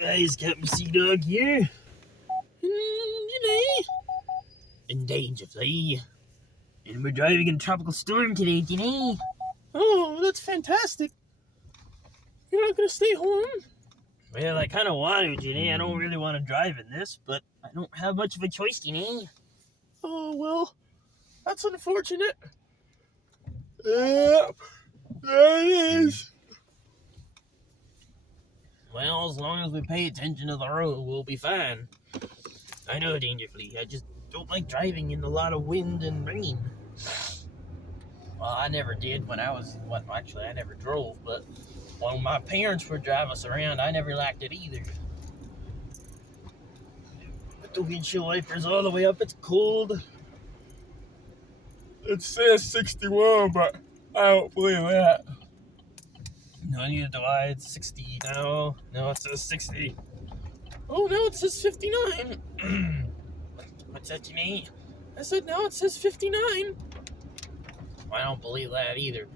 Guys, Captain Sea Dog here. In Dangerfly. And we're driving in a tropical storm today, Jenny. Oh, that's fantastic. You're not gonna stay home? Well, I kind of want to, Jenny. I don't really want to drive in this, but I don't have much of a choice, Jenny. Oh, well, that's unfortunate. Yep, there it is. Well, as long as we pay attention to the road, we'll be fine. I know, Dangerfly. I just don't like driving in a lot of wind and rain. Well, I never did when I was, well, actually, I never drove, but when my parents would drive us around, I never liked it either. Put the windshield wipers all the way up, it's cold. It says 61, but I don't believe that. No, neither do I. It's 60 now. No, it says 60. Oh, now it says 59. What's that you need? I said now it says 59. I don't believe that either.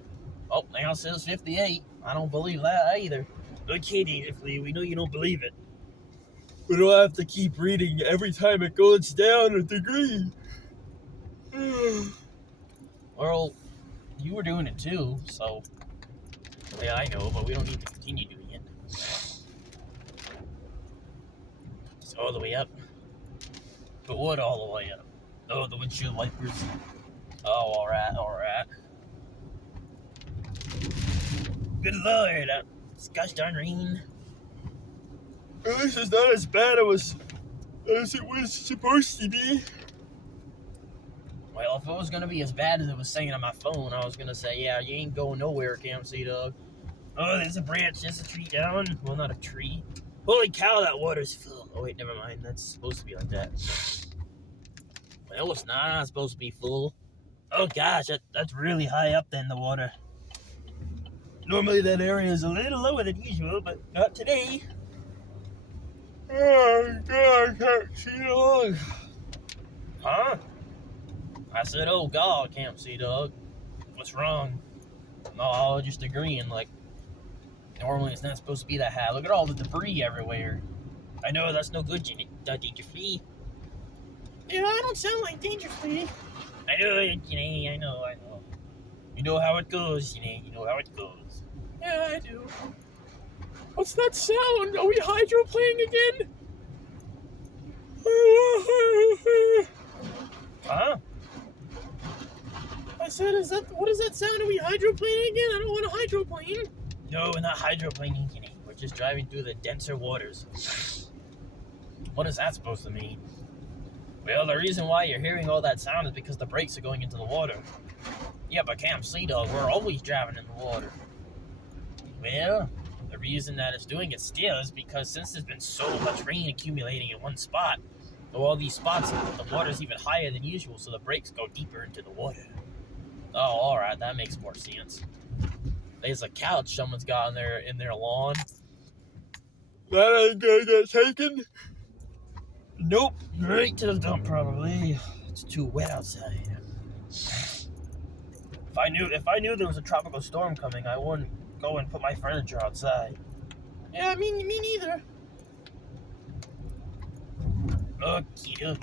Oh, now it says 58. I don't believe that either. Okay, Dangerfly, we know you don't believe it. We don't have to keep reading every time it goes down a degree. Well, you were doing it too, so... Yeah, I know, but we don't need to continue doing it. It's all the way up. But what all the way up? Oh, the windshield wipers. Oh, alright. Good lord, it's gosh darn rain. At least it's not as bad as it was supposed to be. Well, if it was gonna be as bad as it was saying on my phone, I was gonna say, yeah, you ain't going nowhere, Camp Sea Dog. Oh, there's a branch, there's a tree down. Well, not a tree. Holy cow, that water's full. Oh, wait, never mind. That's supposed to be like that. Well, it's not. It's supposed to be full. Oh, gosh, that's really high up then, the water. Normally that area is a little lower than usual, but not today. Oh, God, Captain Sea Dog. Huh? I said, oh, God, Camp Sea Dog. What's wrong? No, I was just agreeing, like, normally it's not supposed to be that high. Look at all the debris everywhere. I know that's no good, Dangerfly. Yeah, I don't sound like Dangerfly. I know, I know. You know how it goes, you know how it goes. Yeah, I do. What's that sound? Are we hydroplaying again? Huh? I said, what is that sound? Are we hydroplaning again? I don't want to hydroplane. No, we're not hydroplaning, Jenny. We're just driving through the denser waters. What is that supposed to mean? Well, the reason why you're hearing all that sound is because the brakes are going into the water. Yeah, but Camp Sea Dog, we're always driving in the water. Well, the reason that it's doing it still is because since there's been so much rain accumulating in one spot, all these spots, the water's even higher than usual, so the brakes go deeper into the water. Oh, alright, that makes more sense. There's a couch someone's got in their lawn. That ain't gonna get taken. Nope, right to the dump probably. It's too wet outside. If I knew there was a tropical storm coming, I wouldn't go and put my furniture outside. Yeah, me neither. Okay.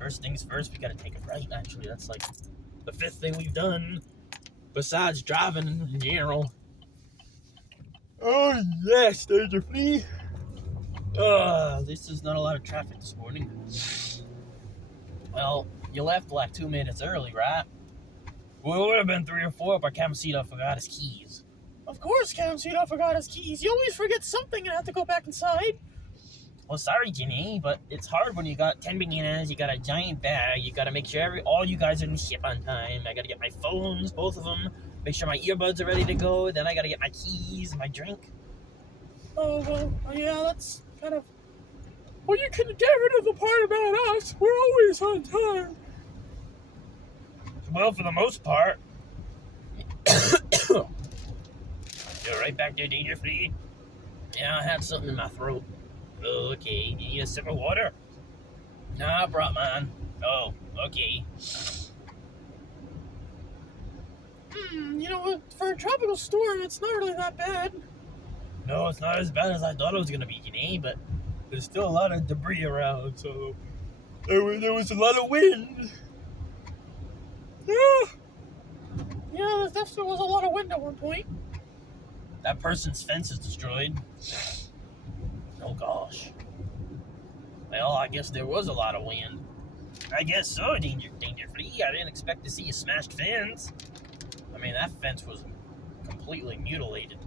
First things first, we gotta take a right. Actually, that's like the fifth thing we've done besides driving in general. Oh yes, Dangerfly. At least there's not a lot of traffic this morning. Well, you left like 2 minutes early, right? Well, it would have been 3 or 4 if our Captain Sea Dog forgot his keys. Of course, Captain Sea Dog forgot his keys. You always forget something and have to go back inside. Well, sorry, Jenny, but it's hard when you got 10 bananas, you got a giant bag, you gotta make sure all you guys are in the ship on time. I gotta get my phones, both of them, make sure my earbuds are ready to go, then I gotta get my keys, my drink. Oh, well, yeah, that's kind of... Well, you can get rid of the part about us. We're always on time. Well, for the most part. You're right back there, Dangerfly. Yeah, I had something in my throat. Okay, you need a sip of water? Nah, I brought mine. Oh, okay. You know what? For a tropical storm, it's not really that bad. No, it's not as bad as I thought it was gonna be, but there's still a lot of debris around, so there was a lot of wind. Yeah, there definitely was a lot of wind at one point. That person's fence is destroyed. Oh gosh. Well, I guess there was a lot of wind. I guess so, Danger Free. I didn't expect to see a smashed fence. I mean, that fence was completely mutilated.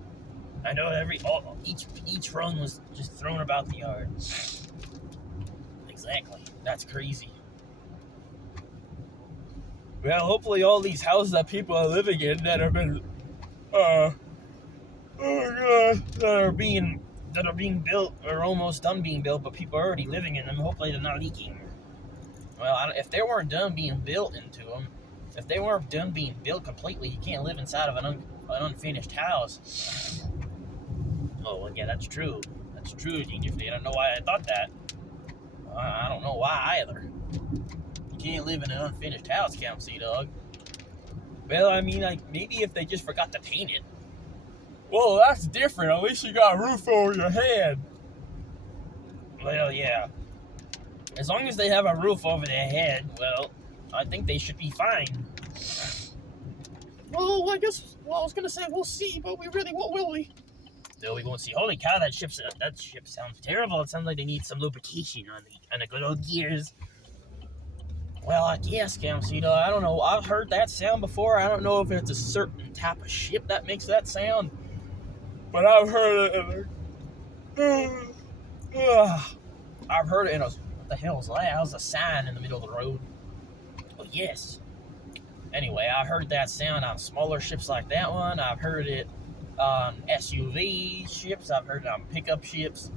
I know each rung was just thrown about the yard. Exactly. That's crazy. Well, hopefully all these houses that people are living in that have been, that are being built or almost done being built, but people are already living in them. Hopefully they're not leaking. Well, if they weren't done being built into them, if they weren't done being built completely, you can't live inside of an unfinished house. Oh, well, yeah, that's true. That's true, Danger Free. I don't know why I thought that. I don't know why either. You can't live in an unfinished house, Count Sea Dog. Well, I mean, like, maybe if they just forgot to paint it. Well, that's different. At least you got a roof over your head. Well, yeah. As long as they have a roof over their head, well, I think they should be fine. Well, I guess, I was gonna say we'll see, but we really won't, will we? No, we won't see. Holy cow, that ship sounds terrible. It sounds like they need some lubrication on the good old gears. Well, I guess, Camcito, I don't know. I've heard that sound before. I don't know if it's a certain type of ship that makes that sound, but I've heard it. I've heard it in a. What the hell is that? That was a sign in the middle of the road. Oh, yes. Anyway, I heard that sound on smaller ships like that one. I've heard it on SUV ships. I've heard it on pickup ships.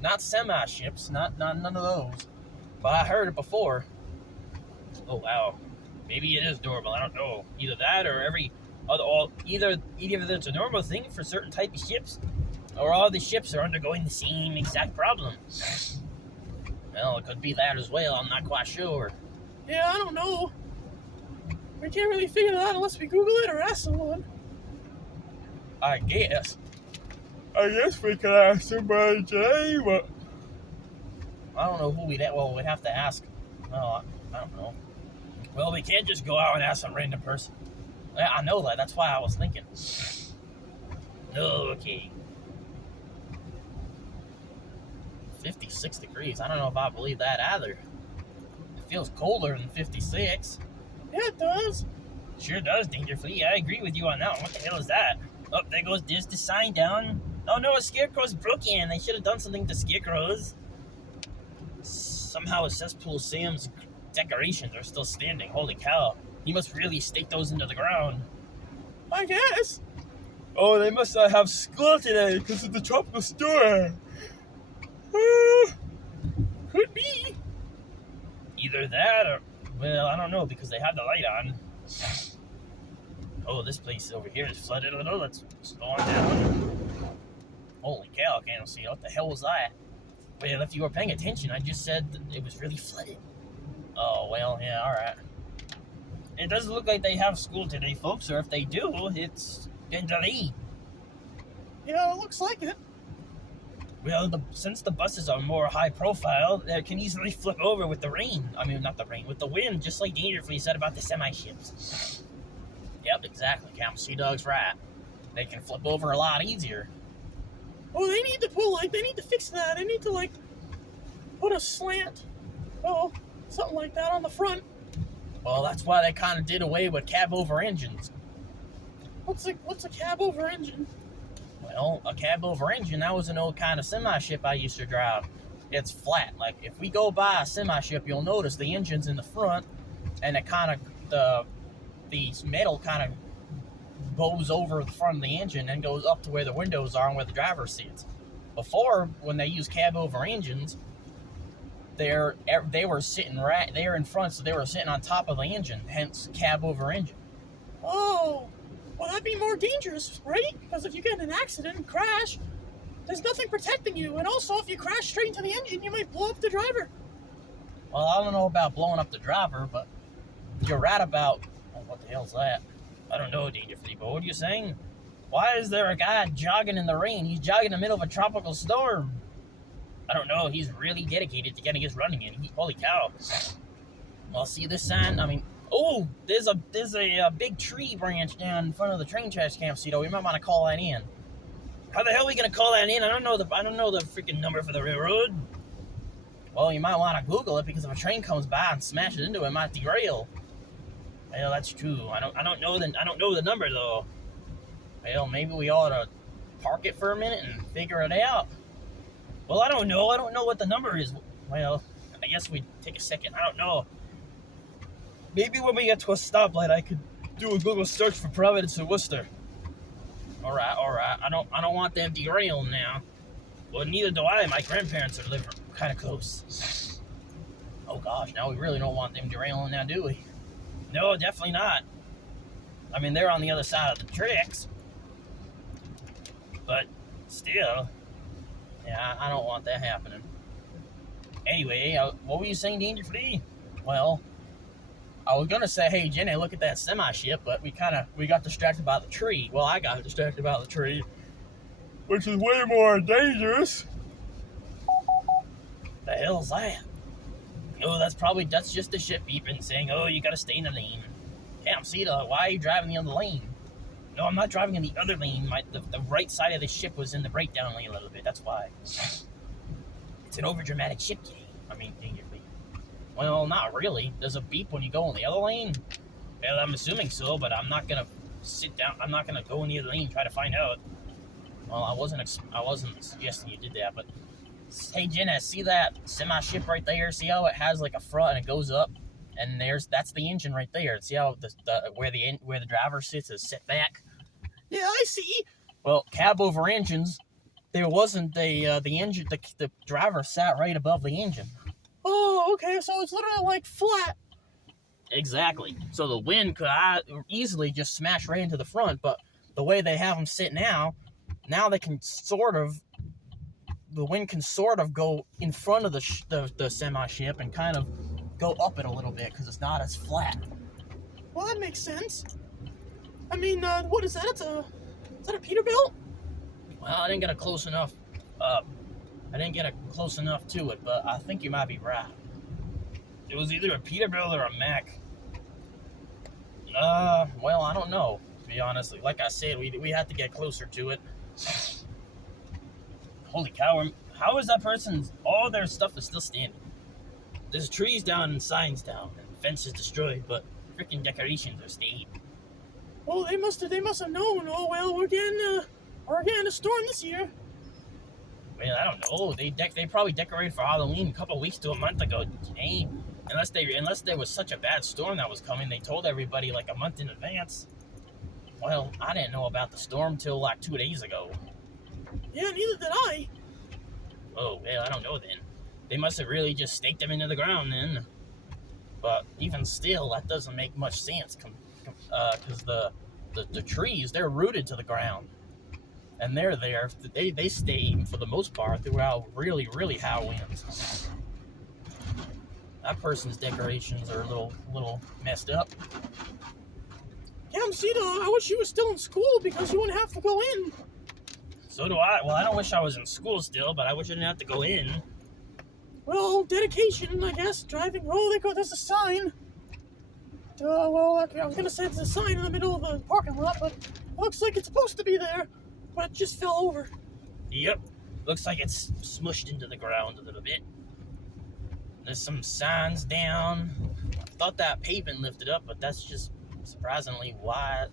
Not semi ships. Not none of those. But I heard it before. Oh wow. Maybe it is normal. I don't know. Either that or either it's a normal thing for certain type of ships, or all the ships are undergoing the same exact problem. Well, it could be that as well. I'm not quite sure. Yeah, I don't know. We can't really figure it out unless we Google it or ask someone. I guess we could ask somebody today, but I don't know who we'd have to ask. Well, I don't know. Well, we can't just go out and ask some random person. I know that. That's why I was thinking. Okay. 56 degrees. I don't know if I believe that either. It feels colder than 56. Yeah, it does. Sure does, Danger Free. I agree with you on that one. What the hell is that? Oh, there's the sign down. Oh no, a scarecrow's broken. They should have done something to scarecrows. Somehow a Cesspool Sam's decorations are still standing. Holy cow. He must really stake those into the ground. I guess. Oh, they must have school today because of the tropical storm. Could be. Either that or, well, I don't know because they have the light on. Oh, this place over here is flooded a little. Let's go on down. Holy cow, I can't see. What the hell was that? Well, if you were paying attention, I just said that it was really flooded. Oh, well, yeah, alright. It doesn't look like they have school today, folks, or if they do, it's been delayed. Yeah, it looks like it. Well, since the buses are more high profile, they can easily flip over with the rain. I mean, not the rain, with the wind, just like Danger Free said about the semi-ships. Yep, exactly. Sea Dog's right. They can flip over a lot easier. Oh, they need to fix that. They need to, put a slant. Oh, something like that on the front. Well, that's why they kind of did away with cab-over engines. What's a cab-over engine? Well, a cab-over engine, that was an old kind of semi-ship I used to drive. It's flat. Like, if we go by a semi-ship, you'll notice the engine's in the front, and it kind of, the metal kind of bows over the front of the engine and goes up to where the windows are and where the driver sits. Before, when they used cab-over engines, they were sitting right there in front, so they were sitting on top of the engine, hence cab-over engine. Oh, well, that'd be more dangerous, right? Because if you get in an accident and crash, there's nothing protecting you. And also, if you crash straight into the engine, you might blow up the driver. Well, I don't know about blowing up the driver, but you're right about... Oh, what the hell's that? I don't know, Danger Free, but what are you saying? Why is there a guy jogging in the rain? He's jogging in the middle of a tropical storm. I don't know. He's really dedicated to getting his running in. Holy cow. Well, see this sign? I mean, oh, there's a big tree branch down in front of the train tracks, Campsito. We might want to call that in. How the hell are we gonna call that in? I don't know the freaking number for the railroad. Well, you might want to Google it because if a train comes by and smashes into it, it might derail. Well, that's true. I don't know the number though. Well, maybe we ought to park it for a minute and figure it out. Well, I don't know. I don't know what the number is. Well, I guess we take a second. I don't know. Maybe when we get to a stoplight, I could do a Google search for Providence and Worcester. All right. I don't want them derailing now. Well, neither do I. My grandparents are living kind of close. Oh gosh, now we really don't want them derailing now, do we? No, definitely not. I mean, they're on the other side of the tracks. But still, yeah, I don't want that happening. Anyway, what were you saying, Danger Flea? Well, I was gonna say, hey Jenny, look at that semi-ship, but we got distracted by the tree. Well, I got distracted by the tree, which is way more dangerous. The hell's that? Oh, that's just the ship beeping, saying, oh, you gotta stay in the lane. Campsito, why are you driving the other lane? No, I'm not driving in the other lane. The right side of the ship was in the breakdown lane a little bit. That's why. It's an overdramatic ship, I mean, Danger Flea. Well, not really. There's a beep when you go in the other lane. Well, I'm assuming so, but I'm not gonna sit down. I'm not gonna go in the other lane and try to find out. Well, I wasn't suggesting you did that, but hey, Jenna, see that semi-ship right there? See how it has like a front and it goes up? And that's the engine right there. See how where the driver sits is set back? Yeah, I see. Well, cab over engines, there wasn't the engine. The driver sat right above the engine. Oh, okay. So it's literally like flat. Exactly. So the wind could easily just smash right into the front. But the way they have them sit now they can the wind can sort of go in front of the semi-ship and kind of go up it a little bit because it's not as flat. Well, that makes sense. I mean, what is that? Is that a Peterbilt? Well, I didn't get a close enough to it, but I think you might be right. It was either a Peterbilt or a Mack. Well, I don't know, to be honest. Like I said, we had to get closer to it. Holy cow, how is that person's... All their stuff is still standing. There's trees down and signs down, and fences destroyed, but freaking decorations are staying. Oh, they must have known. Oh, well, we're getting a storm this year. Well, I don't know. They probably decorated for Halloween a couple of weeks to a month ago. Hey, unless there was such a bad storm that was coming, they told everybody like a month in advance. Well, I didn't know about the storm till like 2 days ago. Yeah, neither did I. Oh, well, I don't know then. They must have really just staked them into the ground then. But even still, that doesn't make much sense because the trees, they're rooted to the ground. And they're there. They stay, for the most part, throughout really, really high winds. That person's decorations are a little messed up. Campsito, I wish you were still in school because you wouldn't have to go in. So do I. Well, I don't wish I was in school still, but I wish I didn't have to go in. Well, dedication, I guess. Driving. Oh, there's a sign. Well, okay, I was gonna say there's a sign in the middle of the parking lot, but it looks like it's supposed to be there, but it just fell over. Yep. Looks like it's smushed into the ground a little bit. There's some signs down. I thought that pavement lifted up, but that's just surprisingly why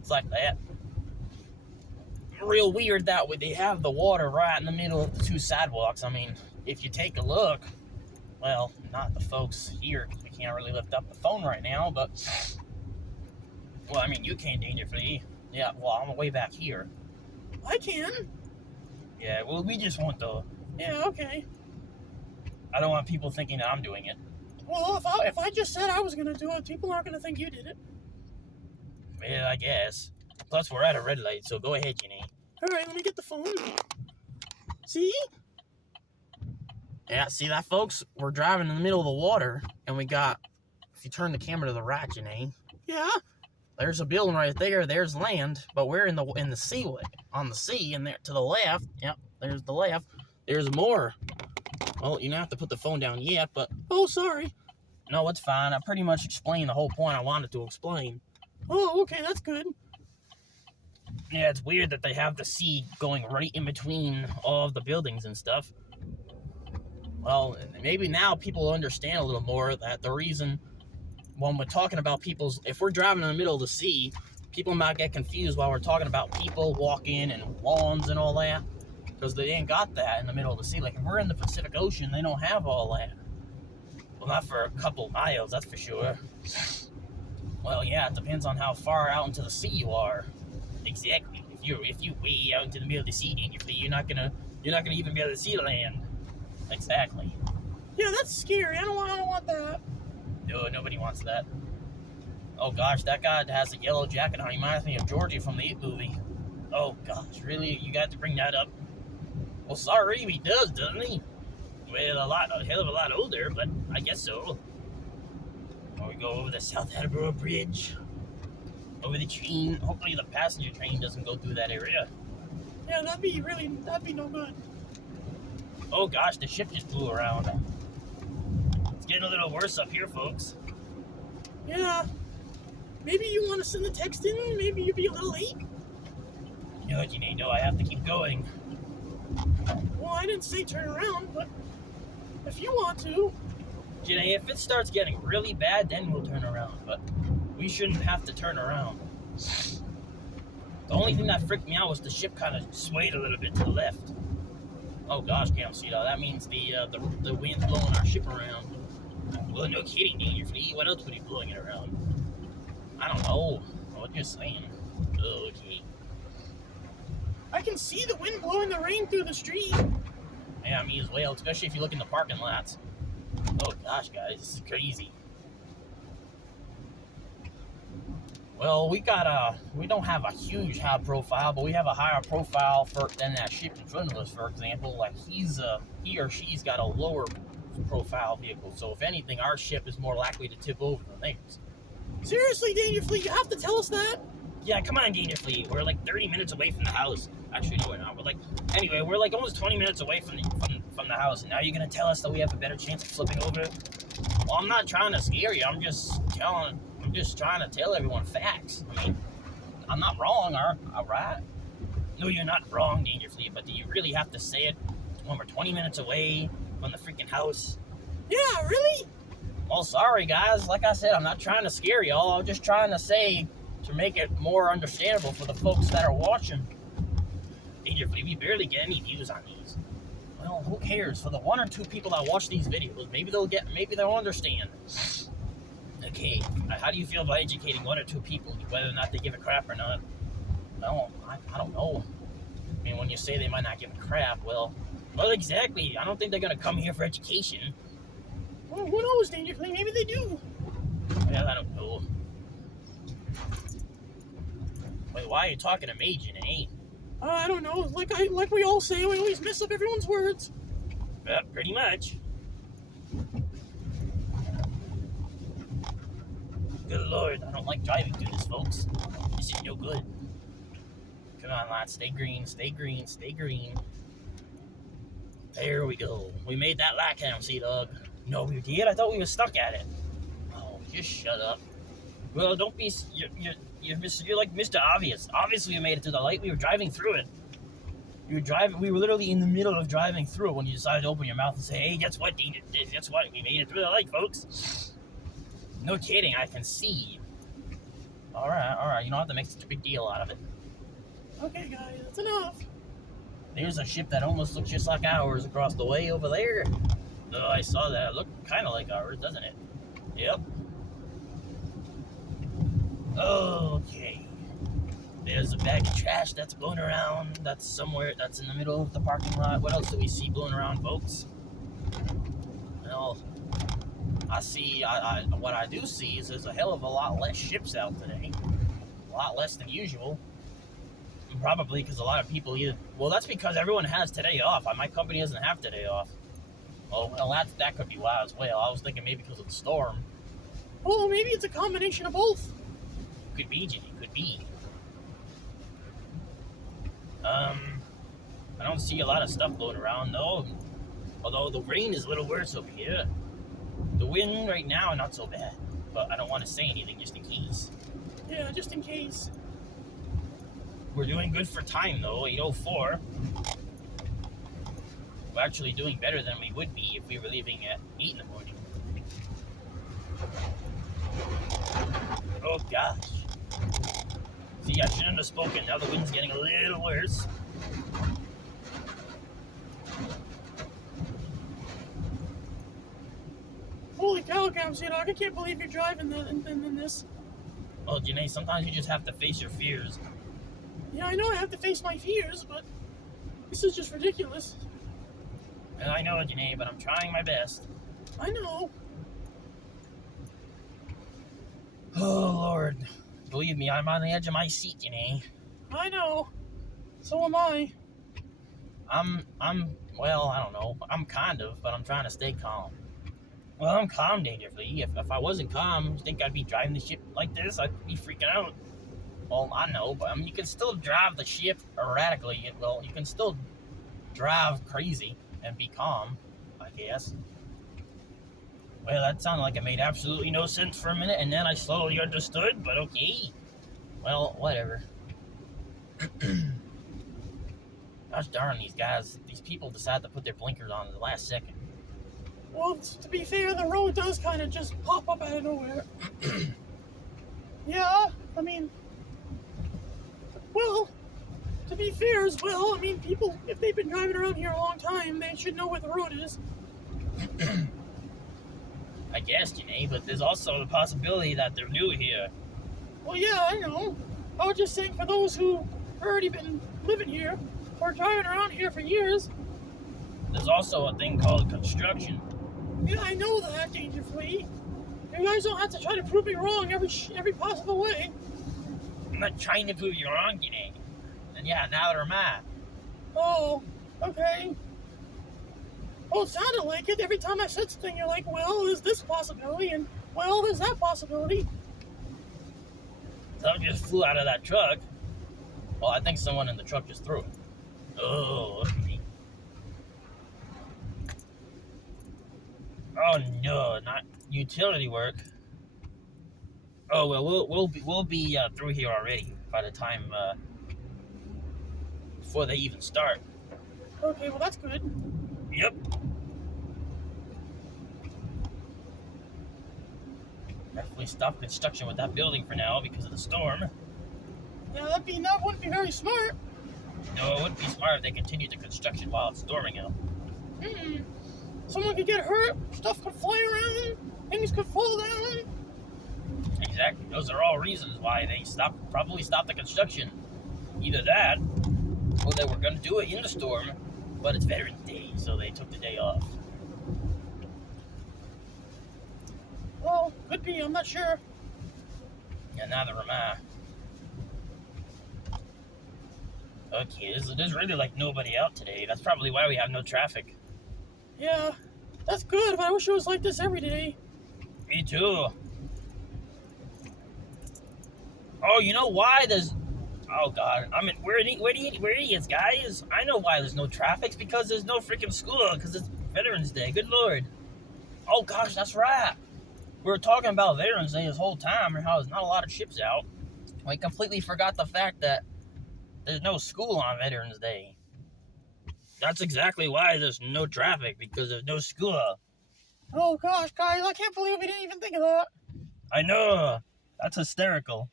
it's like that. Real weird that way they have the water right in the middle of the two sidewalks. I mean, if you take a look, well, not the folks here because we can't really lift up the phone right now, but well, I mean, you can, Danger Flea. Yeah, well, I'm way back here. I can. Yeah, well, we just want the... Yeah, okay. I don't want people thinking that I'm doing it. Well, if I just said I was gonna do it, people aren't gonna think you did it. Well, I guess. Plus, we're at a red light, so go ahead, Jenny. Alright, let me get the phone. See? Yeah, see that, folks? We're driving in the middle of the water, and we got... If you turn the camera to the right, Jenny. Yeah? There's a building right there. There's land, but we're in the seaway, on the sea, and there to the left. Yep, there's the left. There's more. Well, you don't have to put the phone down yet, but Oh, sorry. no, it's fine. I pretty much explained the whole point I wanted to explain. Oh, okay, that's good. Yeah, it's weird that they have the sea going right in between all of the buildings and stuff. Well, maybe now people will understand a little more that the reason when we're talking about if we're driving in the middle of the sea, people might get confused while we're talking about people walking and lawns and all that, because they ain't got that in the middle of the sea. Like, if we're in the Pacific Ocean, they don't have all that. Well, not for a couple miles, that's for sure. Well, yeah, it depends on how far out into the sea you are. Exactly. If you way out into the middle of the sea, you're not gonna even be able to see land. Exactly. Yeah, that's scary. I don't want that. No, nobody wants that. Oh gosh, that guy that has a yellow jacket on, he reminds me of Georgie from the It movie. Oh gosh, really? You got to bring that up? Well, sorry, he does, doesn't he? Well, a hell of a lot older, but I guess so. Or we go over the South Attleboro Bridge. Over the train. Hopefully the passenger train doesn't go through that area. Yeah, that'd be no good. Oh gosh, the ship just blew around. It's getting a little worse up here, folks. Yeah. Maybe you want to send the text in? Maybe you'll be a little late? No, Janae, no, I have to keep going. Well, I didn't say turn around, but if you want to. Janae, if it starts getting really bad, then we'll turn around, but we shouldn't have to turn around. The only thing that freaked me out was the ship kind of swayed a little bit to the left. Oh gosh, can't see that. That means the wind's blowing our ship around. Well, no kidding, Dangerfleet. What else would be blowing it around? I don't know. What you're saying? Okay. I can see the wind blowing the rain through the street. Yeah, me as well, especially if you look in the parking lots. Oh gosh, guys, this is crazy. Well, we don't have a huge high profile, but we have a higher profile than that ship in front of us, for example. Like, he or she's got a lower profile vehicle, so if anything, our ship is more likely to tip over than theirs. Seriously, Dangerfleet, you have to tell us that? Yeah, come on, Dangerfleet. We're like 30 minutes away from the house. Actually, no, we're not. We're like almost 20 minutes away from the house, and now you're gonna tell us that we have a better chance of flipping over? Well, I'm not trying to scare you. I'm just trying to tell everyone facts. I mean, I'm not wrong, all right? No, you're not wrong, Dangerfleet, but do you really have to say it when we're 20 minutes away from the freaking house? Yeah, really? Well, sorry, guys. Like I said, I'm not trying to scare y'all. I'm just trying to say to make it more understandable for the folks that are watching. Dangerfleet, we barely get any views on these. Well, who cares? For the 1 or 2 people that watch these videos, maybe they'll understand. Okay, how do you feel about educating 1 or 2 people, whether or not they give a crap or not? No, I don't know. I mean, when you say they might not give a crap, well, exactly. I don't think they're gonna come here for education. Well, who knows, Dangerfleet? Maybe they do. Well, I don't know. Wait, why are you talking to me, Janae? I don't know. Like we all say, we always mess up everyone's words. Pretty much. Good lord, I don't like driving through this, folks. This is no good. Come on, lads, stay green, stay green, stay green. There we go. We made that light cam, Sea-Dog. No, we did? I thought we were stuck at it. Oh, just shut up. Well, don't be... You're like Mr. Obvious. Obviously, we made it to the light. We were driving through it. We were literally in the middle of driving through it when you decided to open your mouth and say, hey, guess what, Dean? Guess what? We made it through the light, folks. No kidding, I can see. Alright. You don't have to make such a big deal out of it. Okay, guys, that's enough. There's a ship that almost looks just like ours across the way over there. Oh, I saw that. It looked kind of like ours, doesn't it? Yep. Okay. There's a bag of trash that's blown around. That's somewhere. That's in the middle of the parking lot. What else do we see blown around, folks? Well, I see. What I do see is there's a hell of a lot less ships out today. A lot less than usual. Probably because a lot of people either. Well, that's because everyone has today off. My company doesn't have today off. Oh, well, that could be why as well. I was thinking maybe because of the storm. Oh, maybe it's a combination of both. could be, Jenny. Could be. I don't see a lot of stuff floating around, though. Although the rain is a little worse over here. The wind right now, not so bad. But I don't want to say anything just in case. Yeah, just in case. We're doing good for time, though. 8:04. We're actually doing better than we would be if we were leaving at 8 in the morning. Oh, gosh. See, I shouldn't have spoken. Now the wind's getting a little worse. Holy cow, Captain Dog, I can't believe you're driving in this. Well, Janae, sometimes you just have to face your fears. Yeah, I know I have to face my fears, but this is just ridiculous. And I know, Janae, but I'm trying my best. I know. Oh, Lord. Believe me, I'm on the edge of my seat, Janae. I know. So am I. Well, I don't know. I'm kind of, but I'm trying to stay calm. Well, I'm calm, Dangerfully. If I wasn't calm, you think I'd be driving the ship like this? I'd be freaking out. Well, I know, but you can still drive the ship erratically. Well, you can still drive crazy and be calm, I guess. Well, that sounded like it made absolutely no sense for a minute, and then I slowly understood, but okay. Well, whatever. Gosh darn, these people decide to put their blinkers on in the last second. Well, to be fair, the road does kind of just pop up out of nowhere. Yeah, I mean, well, to be fair as well, I mean, people, if they've been driving around here a long time, they should know where the road is. I guess, Janae, but there's also the possibility that they're new here. Well, yeah, I know. I was just saying for those who've already been living here or driving around here for years. There's also a thing called construction. Yeah, I know that, Dangerfully. You guys don't have to try to prove me wrong every possible way. I'm not trying to prove you wrong, Janae. And yeah, neither am I. Oh, okay. Well, it sounded like it. Every time I said something, you're like, well, there's this possibility, and, well, there's that possibility. Something just flew out of that truck. Well, I think someone in the truck just threw it. Oh, look at me. Oh, no, not utility work. Oh, well, we'll be through here already by the time, before they even start. Okay, well, that's good. Yep. Definitely stop construction with that building for now because of the storm. Yeah, that wouldn't be very smart. No, it wouldn't be smart if they continued the construction while it's storming out. Someone could get hurt, stuff could fly around, things could fall down. Exactly. Those are all reasons why they probably stopped the construction. Either that, or they were going to do it in the storm, but it's Veterans Day, so they took the day off. Well, could be, I'm not sure. Yeah, neither am I. Okay, there's really like nobody out today. That's probably why we have no traffic. Yeah, that's good, but I wish it was like this every day. Me too. Oh, you know why there's... Oh, God. I mean, we're idiots, guys. I know why there's no traffic. It's because there's no freaking school, because it's Veterans Day. Good Lord. Oh, gosh, that's right. We were talking about Veterans Day this whole time, and how there's not a lot of ships out. We completely forgot the fact that there's no school on Veterans Day. That's exactly why there's no traffic, because there's no school. Oh, gosh, guys, I can't believe we didn't even think of that. I know. That's hysterical.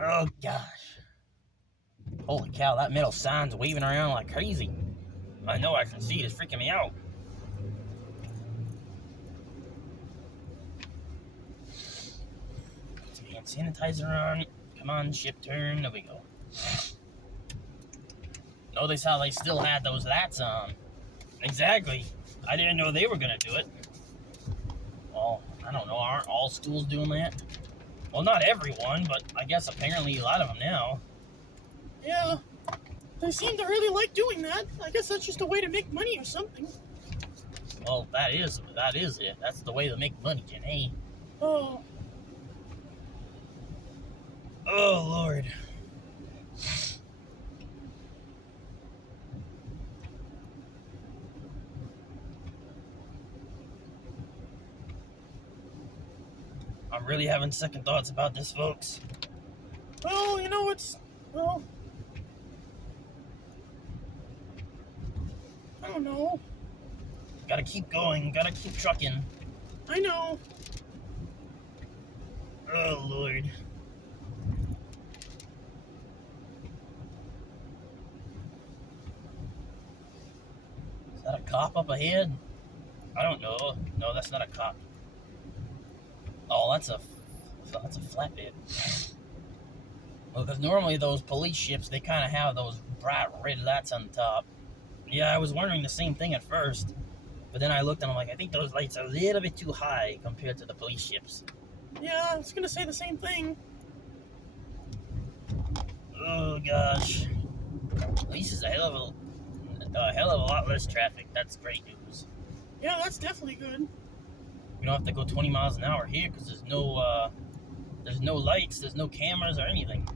Oh, gosh. Holy cow, that metal sign's waving around like crazy. I know I can see it. It's freaking me out. Put the hand sanitizer on. Come on, ship turn. There we go. Notice how they still had those lights on. Exactly. I didn't know they were going to do it. Well, I don't know. Aren't all schools doing that? Well, not everyone, but I guess apparently a lot of them now. Yeah, they seem to really like doing that. I guess that's just a way to make money or something. Well, that is it. That's the way to make money, Janae. Oh, Oh, Lord. I'm really having second thoughts about this, folks. Well, you know, well, I don't know. Gotta keep going, gotta keep trucking. I know. Oh, Lord. Is that a cop up ahead? I don't know. No, that's not a cop. Oh, that's a flatbed. Well, because normally those police ships, they kind of have those bright red lights on the top. Yeah, I was wondering the same thing at first. But then I looked and I'm like, I think those lights are a little bit too high compared to the police ships. Yeah, I was gonna say the same thing. Oh, gosh. At least it's a hell of a lot less traffic. That's great news. Yeah, that's definitely good. We don't have to go 20 miles an hour here because there's no lights, there's no cameras or anything.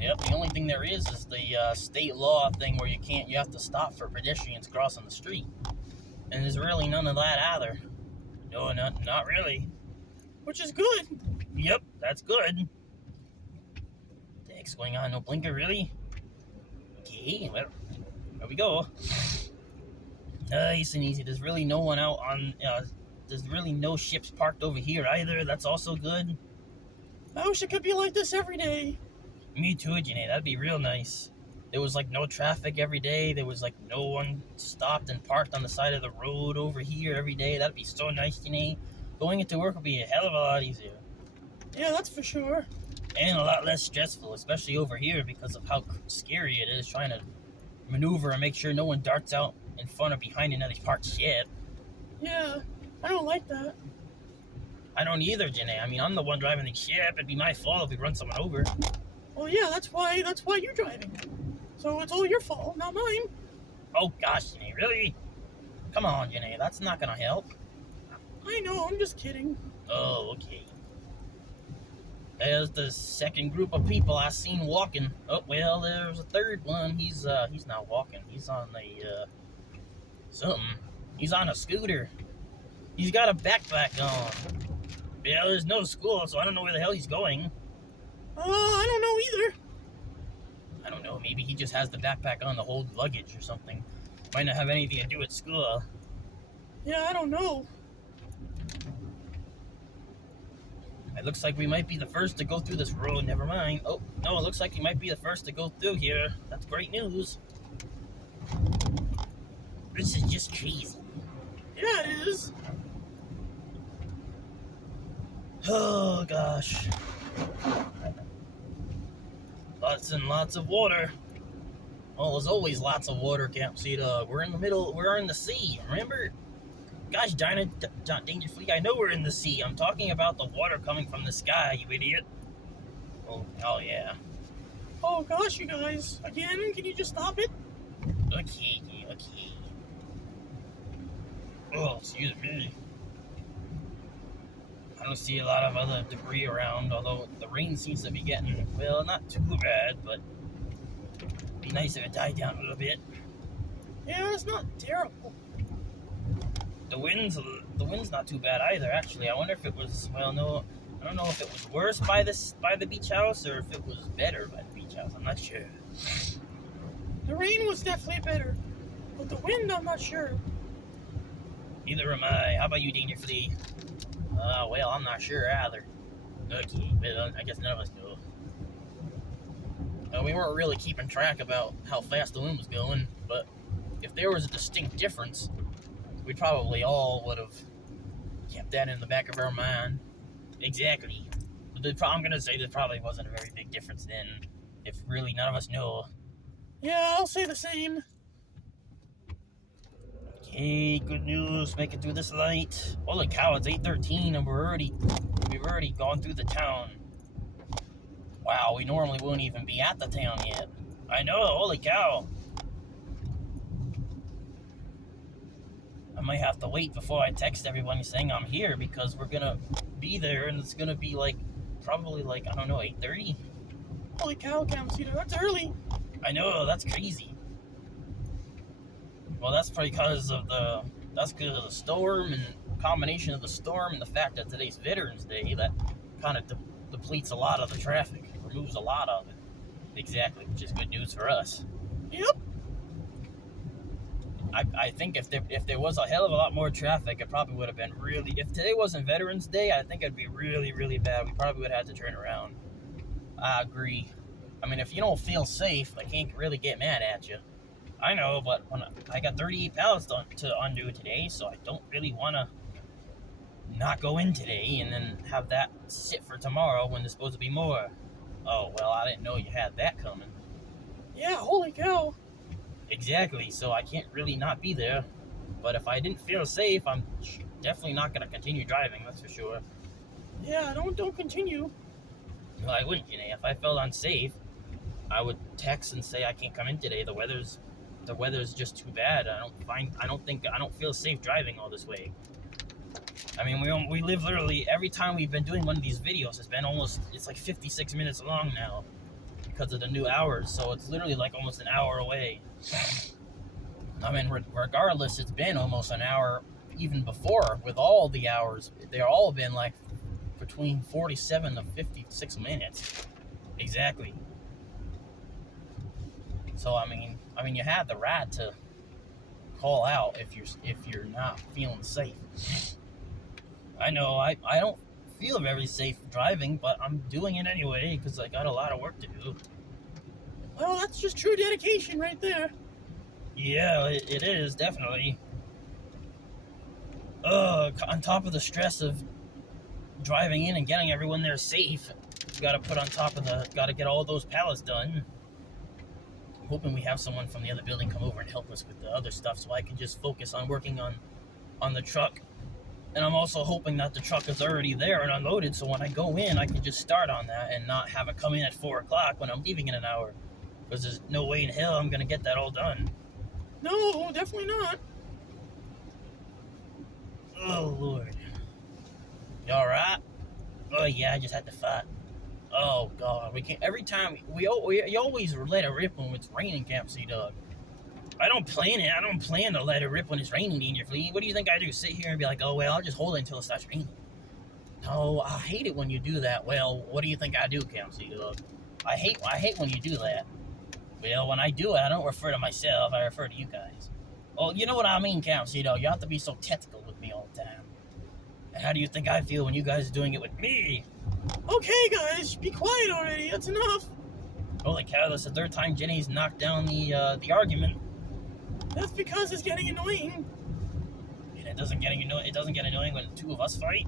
Yep, the only thing there is the state law thing where you have to stop for pedestrians crossing the street. And there's really none of that either. No, not really. Which is good. Yep, that's good. The heck's going on? No blinker, really? Okay, well, there we go. Nice and easy. There's really no one out on, there's really no ships parked over here either. That's also good. I wish it could be like this every day. Me too, Janae. That'd be real nice. There was like no traffic every day. There was like no one stopped and parked on the side of the road over here every day. That'd be so nice, Janae. Going into work would be a hell of a lot easier. Yeah, that's for sure. And a lot less stressful, especially over here because of how scary it is trying to maneuver and make sure no one darts out in front or behind another parked ship. Yeah, I don't like that. I don't either, Janae. I mean, I'm the one driving the ship. It'd be my fault if we run someone over. Well, yeah, that's why you're driving. So it's all your fault, not mine. Oh gosh, Janae, really? Come on, Janae, that's not gonna help. I know, I'm just kidding. Oh, okay. There's the second group of people I seen walking. Oh, well, there's a third one. He's not walking. He's on a, something. He's on a scooter. He's got a backpack on. Yeah, there's no school, so I don't know where the hell he's going. I don't know either. I don't know, maybe he just has the backpack on to hold luggage or something. Might not have anything to do with school. Yeah, I don't know. It looks like we might be the first to go through this road. Never mind. Oh, no, it looks like we might be the first to go through here. That's great news. This is just crazy. Yeah, it is. Oh, gosh. Lots and lots of water. Well, there's always lots of water, Camp Cedar. We're in the sea, remember? Gosh darn it, Dangerfleet, I know we're in the sea. I'm talking about the water coming from the sky, you idiot. Oh yeah. Oh gosh, you guys. Again, can you just stop it? Okay. Oh, excuse me. I don't see a lot of other debris around, although the rain seems to be getting, well, not too bad, but it'd be nice if it died down a little bit. Yeah, it's not terrible. The wind's not too bad either, actually. I wonder if it was, well, no, I don't know if it was worse by the beach house or if it was better by the beach house. I'm not sure. The rain was definitely better, but the wind, I'm not sure. Neither am I. How about you, Dangerfleet? Well, I'm not sure either. Okay, but I guess none of us know. We weren't really keeping track about how fast the wind was going, but if there was a distinct difference, we probably all would have kept that in the back of our mind. Exactly. But I'm gonna say there probably wasn't a very big difference then, if really none of us know. Yeah, I'll say the same. Okay, good news. Make it through this light. Holy cow, it's 8:13 and we've already gone through the town. Wow, we normally wouldn't even be at the town yet. I know, holy cow. I might have to wait before I text everybody saying I'm here because we're gonna be there and it's gonna be like probably like, I don't know, 8:30. Holy cow, Camcito, that's early. I know, that's crazy. Well, that's probably because of the storm, and combination of the storm and the fact that today's Veterans Day, that kind of depletes a lot of the traffic, removes a lot of it. Exactly, which is good news for us. Yep. I think if there was a hell of a lot more traffic, it probably would have been really. If today wasn't Veterans Day, I think it'd be really, really bad. We probably would have had to turn around. I agree. I mean, if you don't feel safe, I can't really get mad at you. I know, but when I got 38 pallets to undo today, so I don't really want to not go in today and then have that sit for tomorrow when there's supposed to be more. Oh, well, I didn't know you had that coming. Yeah, holy cow. Exactly, so I can't really not be there. But if I didn't feel safe, I'm definitely not going to continue driving, that's for sure. Yeah, don't continue. Well, I wouldn't, if I felt unsafe, I would text and say I can't come in today. The weather's just too bad. I don't feel safe driving all this way. I mean, we live literally, every time we've been doing one of these videos, it's like 56 minutes long now because of the new hours, so it's literally like almost an hour away. I mean, regardless, it's been almost an hour even before with all the hours. They're all been like between 47 to 56 minutes. Exactly. So I mean, you have the right to call out if you're not feeling safe. I know I don't feel very safe driving, but I'm doing it anyway because I got a lot of work to do. Well, that's just true dedication right there. Yeah, it is, definitely. On top of the stress of driving in and getting everyone there safe, gotta get all those pallets done. I'm hoping we have someone from the other building come over and help us with the other stuff so I can just focus on working on the truck. And I'm also hoping that the truck is already there and unloaded, so when I go in, I can just start on that and not have it come in at 4 o'clock when I'm leaving in an hour. Because there's no way in hell I'm going to get that all done. No, definitely not. Oh, Lord. You alright? Oh, yeah, I just had to fight. Oh, God. We can't. Every time, you always let it rip when it's raining, Camp Sea Dog. I don't plan to let it rip when it's raining, Danger Flea. What do you think I do? Sit here and be like, oh, well, I'll just hold it until it starts raining. No, I hate it when you do that. Well, what do you think I do, Camp Sea Dog? I hate when you do that. Well, when I do it, I don't refer to myself. I refer to you guys. Oh, you know what I mean, Camp Sea Dog. You have to be so technical with me all the time. And how do you think I feel when you guys are doing it with me? Okay, guys, be quiet already. That's enough. Holy cow, that's the third time Jenny's knocked down the argument. That's because it's getting annoying. And it doesn't get annoying when the two of us fight?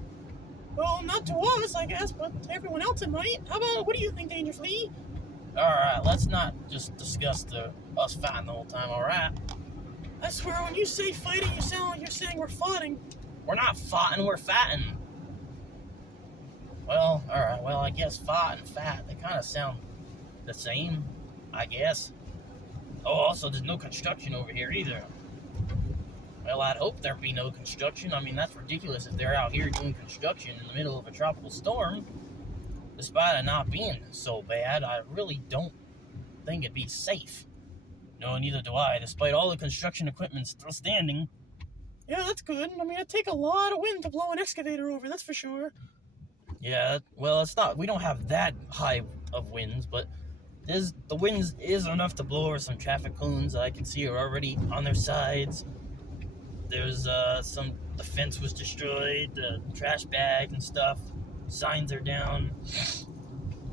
Well, not to us, I guess, but to everyone else it might. How about, what do you think, Danger Flea? Alright, let's not just discuss us fighting the whole time, alright? I swear, when you say fighting, you sound like you're saying we're fighting. We're not fighting, we're fighting. Well, alright, well, I guess fight and fat, they kind of sound the same, I guess. Oh, also, there's no construction over here either. Well, I'd hope there'd be no construction. I mean, that's ridiculous if they're out here doing construction in the middle of a tropical storm. Despite it not being so bad, I really don't think it'd be safe. No, neither do I, despite all the construction equipment still standing. Yeah, that's good. I mean, it'd take a lot of wind to blow an excavator over, that's for sure. Yeah, well, it's not. We don't have that high of winds, but the winds is enough to blow over some traffic cones that I can see are already on their sides. There's the fence was destroyed, the trash bag and stuff. Signs are down.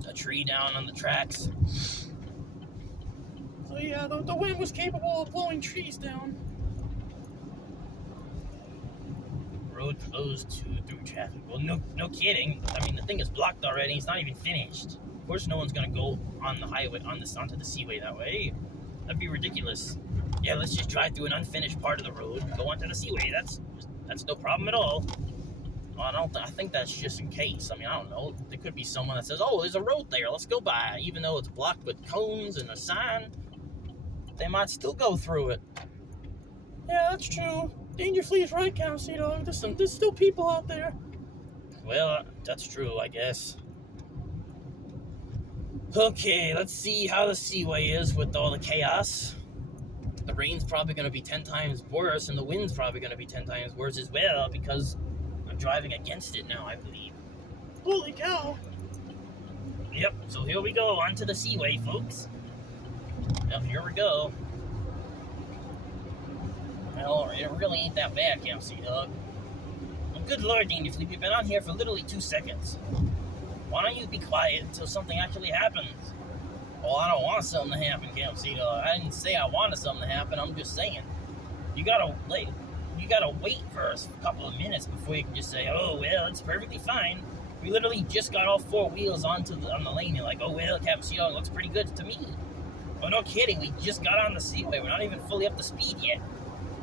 A tree down on the tracks. So yeah, the wind was capable of blowing trees down. Road closed through traffic. Well, no kidding. I mean, the thing is blocked already. It's not even finished. Of course, no one's gonna go on the highway onto the seaway that way. That'd be ridiculous. Yeah, let's just drive through an unfinished part of the road and go onto the seaway. That's no problem at all. Well, I think that's just in case. I mean, I don't know. There could be someone that says, "Oh, there's a road there. Let's go by," even though it's blocked with cones and a sign. They might still go through it. Yeah, that's true. Danger Flea's right, Camp Sea Dog. There's still people out there. Well, that's true, I guess. Okay, let's see how the seaway is with all the chaos. The rain's probably going to be 10 times worse, and the wind's probably going to be 10 times worse as well, because I'm driving against it now, I believe. Holy cow. Yep, so here we go, onto the seaway, folks. Yep, here we go. Well, it really ain't that bad, Camp Sea Dog. Well, good lord, Dangerously, we've been on here for literally 2 seconds. Why don't you be quiet until something actually happens? Well, I don't want something to happen, Camp Sea Dog. I didn't say I wanted something to happen, I'm just saying. You gotta wait for a couple of minutes before you can just say, oh, well, it's perfectly fine. We literally just got all 4 wheels on the lane. You're like, oh, well, Captain Sea Dog looks pretty good to me. Oh, no kidding, we just got on the seaway. We're not even fully up to speed yet.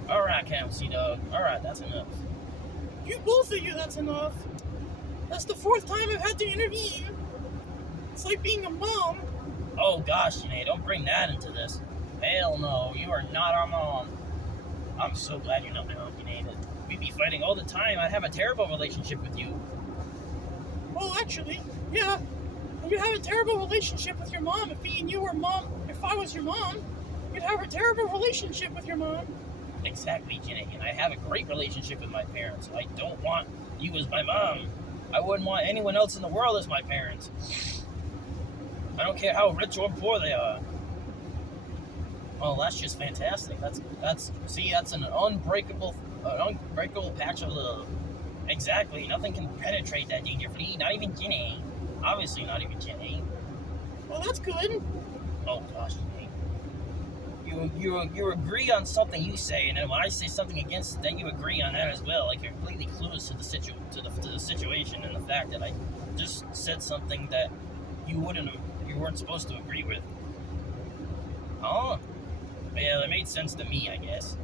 All right, Captain Sea Dog. All right, that's enough. You both of you, that's enough. That's the 4th time I've had to intervene. It's like being a mom. Oh, gosh, Janae, don't bring that into this. Hell no, you are not our mom. I'm so glad you're not my mom, Janae. We'd be fighting all the time. I'd have a terrible relationship with you. Well, actually, yeah. You'd have a terrible relationship with your mom if me and you were mom. If I was your mom, you'd have a terrible relationship with your mom. Exactly, Jenny, and I have a great relationship with my parents. I don't want you as my mom. I wouldn't want anyone else in the world as my parents. I don't care how rich or poor they are. Oh, that's just fantastic. That's an unbreakable patch of love. Exactly. Nothing can penetrate that, Dangerously. Not even Jenny. Obviously, not even Jenny. Well, that's good. Oh gosh, Jenny. You agree on something you say, and then when I say something against it, then you agree on that as well. Like you're completely clueless to the situation and the fact that I just said something that you weren't supposed to agree with. Oh, yeah, that made sense to me, I guess.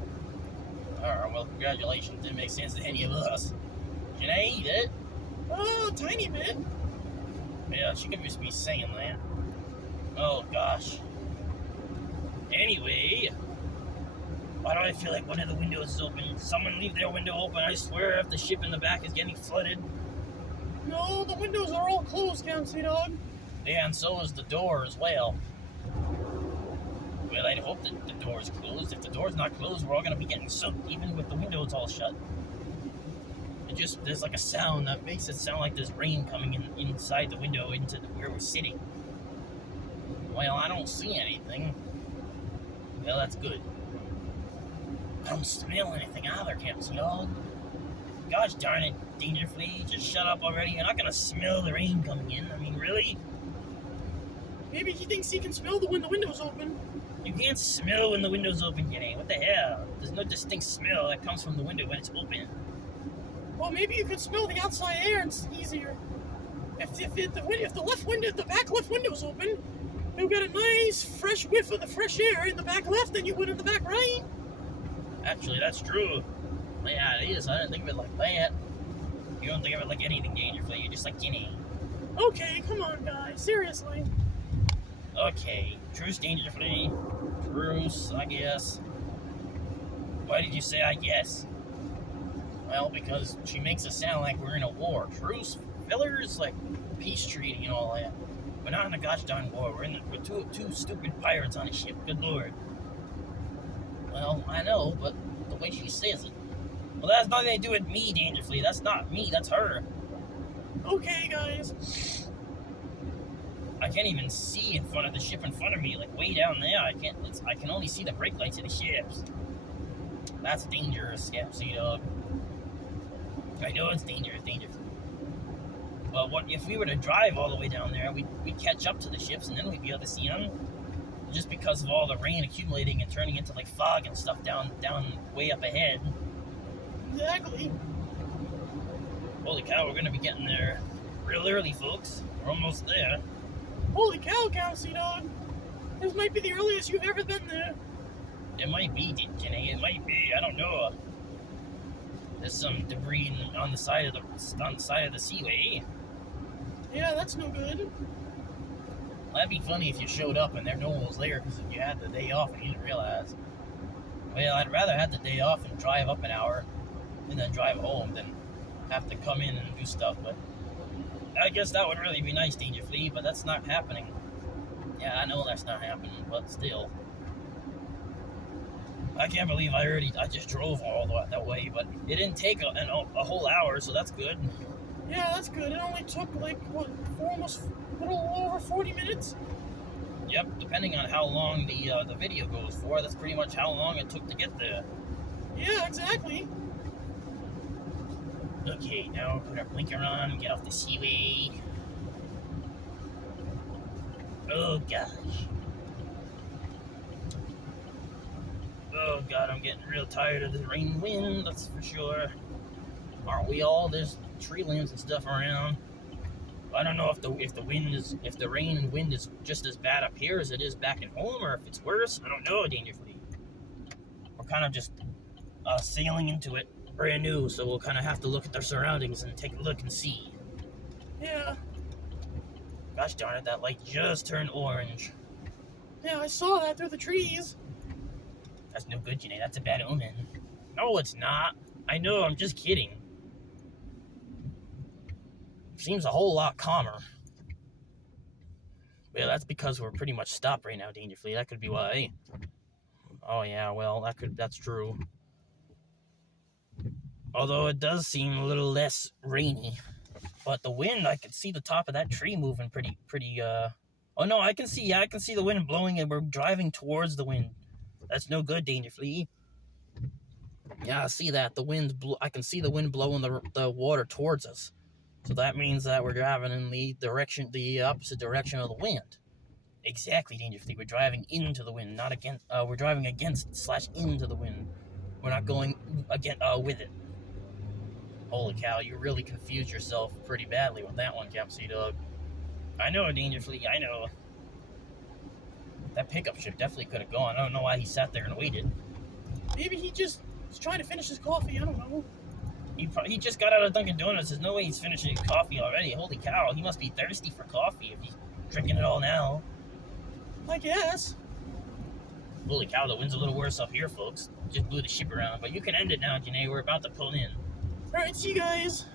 Alright, well, congratulations. Didn't make sense to any of us. Janae, you did? Oh, tiny bit. Yeah, she could just be saying that. Oh gosh. Anyway, why do I feel like one of the windows is open? Someone leave their window open. I swear if the ship in the back is getting flooded. No, the windows are all closed, Camp Sea Dog. Yeah, and so is the door as well. Well, I'd hope that the door is closed. If the door's not closed, we're all gonna be getting soaked, even with the windows all shut. There's like a sound that makes it sound like there's rain coming inside the window into where we're sitting. Well, I don't see anything. Well, that's good. I don't smell anything either, Camp Sea Dog. Gosh darn it, Dangerously, just shut up already. You're not gonna smell the rain coming in. I mean, really? Maybe he thinks he can smell when the window's open. You can't smell when the window's open, Jenny. What the hell? There's no distinct smell that comes from the window when it's open. Well, maybe you could smell the outside air and it's easier. If the back left window's open, you'll get a nice fresh whiff of the fresh air in the back left than you would in the back right. Actually, that's true. Yeah, it is. I didn't think of it like that. You don't think of it like anything, Dangerously. You're just like Jenny. Okay, come on, guys. Seriously. Okay, truce, Dangerously. Truce, I guess. Why did you say I guess? Well, because she makes it sound like we're in a war. Truce, fillers, like peace treaty and all that. We're not in a gosh darn war. We're two stupid pirates on a ship. Good lord. Well, I know, but the way she says it. Well, that has nothing to do with me, Dangerously. That's not me. That's her. Okay, guys. I can't even see in front of the ship in front of me, like way down there. I can only see the brake lights of the ships. That's dangerous, Camp Sea Dog. I know it's dangerous. But what if we were to drive all the way down there? We'd catch up to the ships, and then we'd be able to see them. Just because of all the rain accumulating and turning into like fog and stuff down way up ahead. Exactly. Holy cow, we're gonna be getting there real early, folks. We're almost there. Holy cow, Camp Sea Dog. This might be the earliest you've ever been there. It might be, Jenny. It might be. I don't know. There's some debris on the side of the seaway. Yeah, that's no good. That'd be funny if you showed up and no one was there because you had the day off and you didn't realize. Well, I'd rather have the day off and drive up an hour and then drive home than have to come in and do stuff. But I guess that would really be nice, Dangerously, but that's not happening. Yeah, I know that's not happening, but still. I can't believe I just drove all that way, but it didn't take a whole hour, so that's good. Yeah, that's good. It only took like what, almost a little over 40 minutes. Yep, depending on how long the video goes for, that's pretty much how long it took to get there. Yeah, exactly. Okay, now put our blinker on and get off the seaway. Oh gosh. Oh god, I'm getting real tired of the rain and wind, that's for sure. Aren't we all? There's tree limbs and stuff around. I don't know if the rain and wind is just as bad up here as it is back at home, or if it's worse. I don't know, Dangerfleet. We're kind of just sailing into it brand new, so we'll kind of have to look at their surroundings and take a look and see. Yeah. Gosh darn it, that light just turned orange. Yeah, I saw that through the trees. That's no good, Janae. That's a bad omen. No, it's not. I know, I'm just kidding. Seems a whole lot calmer. Well, that's because we're pretty much stopped right now, Dangerfleet. That could be why. Oh yeah, well, that's true. Although it does seem a little less rainy. But the wind, I can see the top of that tree moving pretty, oh no, I can see the wind blowing and we're driving towards the wind. That's no good, Dangerfleet. Yeah, I see that. I can see the wind blowing the water towards us. So that means that we're driving in the opposite direction of the wind. Exactly, Dangerfleet. We're driving into the wind, not against. We're driving against/into the wind. We're not going with it. Holy cow! You really confused yourself pretty badly with that one, Capsy Dog. I know, Dangerfleet. I know. That pickup ship definitely could have gone. I don't know why he sat there and waited. Maybe he just was trying to finish his coffee. I don't know. He just got out of Dunkin' Donuts. There's no way he's finishing his coffee already. Holy cow! He must be thirsty for coffee if he's drinking it all now. I guess. Holy cow, the wind's a little worse up here, folks. Just blew the ship around. But you can end it now, Janae. We're about to pull in. Alright, see you guys.